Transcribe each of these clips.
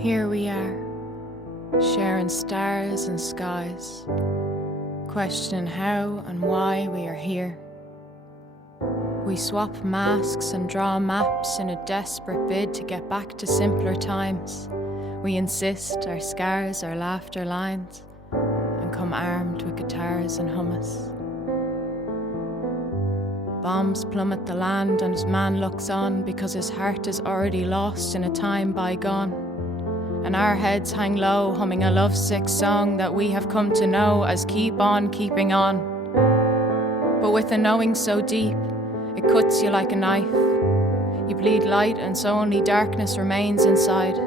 Here we are, sharing stars and skies, questioning how and why we are here. We swap masks and draw maps in a desperate bid to get back to simpler times. We insist our scars are laughter lines and come armed with guitars and hummus. Bombs plummet the land and his man looks on because his heart is already lost in a time bygone. And our heads hang low, humming a lovesick song that we have come to know as Keep On Keeping On. But with a knowing so deep, it cuts you like a knife. You bleed light and so only darkness remains inside.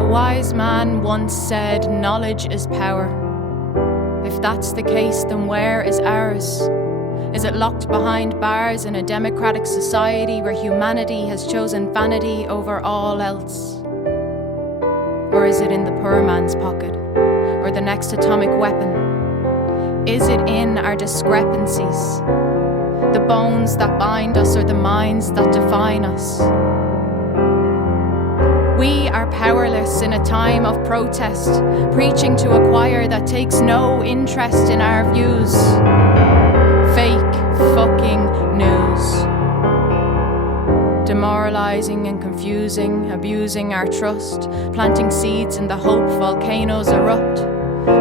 A wise man once said, knowledge is power. If that's the case, then where is ours? Is it locked behind bars in a democratic society where humanity has chosen vanity over all else? Or is it in the poor man's pocket, or the next atomic weapon? Is it in our discrepancies, the bones that bind us or the minds that define us? We are powerless in a time of protest, preaching to a choir that takes no interest in our views. Fake fucking news. Demoralizing and confusing, abusing our trust, planting seeds in the hope volcanoes erupt,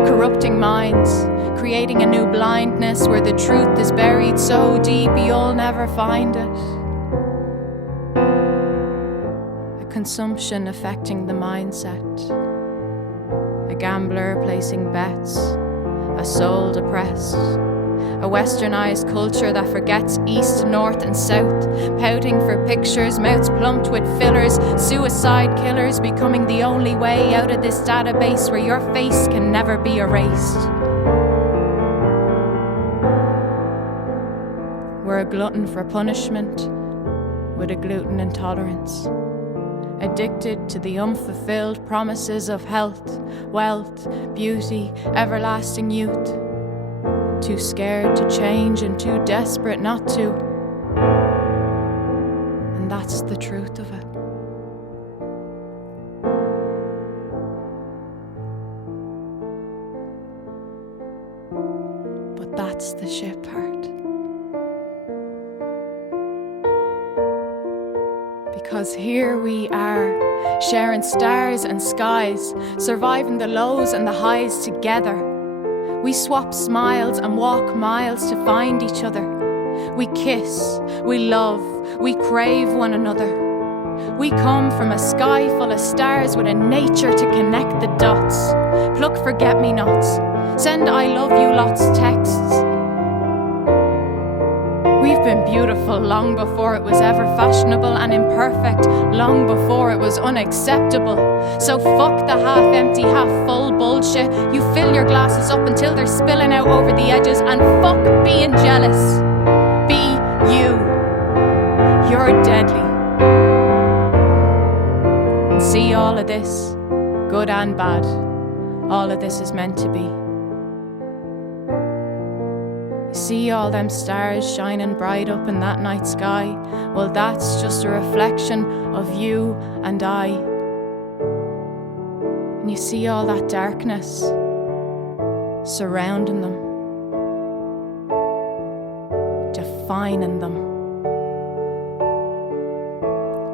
corrupting minds, creating a new blindness where the truth is buried so deep you'll never find it. Consumption affecting the mindset, a gambler placing bets, a soul depressed, a westernized culture that forgets east, north and south, pouting for pictures, mouths plumped with fillers, suicide killers becoming the only way out of this database where your face can never be erased. We're a glutton for punishment with a gluten intolerance. Addicted to the unfulfilled promises of health, wealth, beauty, everlasting youth. Too scared to change and too desperate not to. And that's the truth of it. But that's the shit part. Because here we are, sharing stars and skies, surviving the lows and the highs together. We swap smiles and walk miles to find each other. We kiss, we love, we crave one another. We come from a sky full of stars with a nature to connect the dots. Pluck forget-me-nots, send I love you lots texts. We've been beautiful long before it was ever fashionable and imperfect, long before it was unacceptable. So fuck the half-empty, half-full bullshit. You fill your glasses up until they're spilling out over the edges, and fuck being jealous. Be you. You're deadly. And see all of this, good and bad, all of this is meant to be. See all them stars shining bright up in that night sky? Well, that's just a reflection of you and I. And you see all that darkness surrounding them, defining them.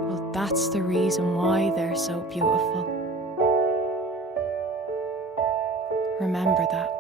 Well, that's the reason why they're so beautiful. Remember that.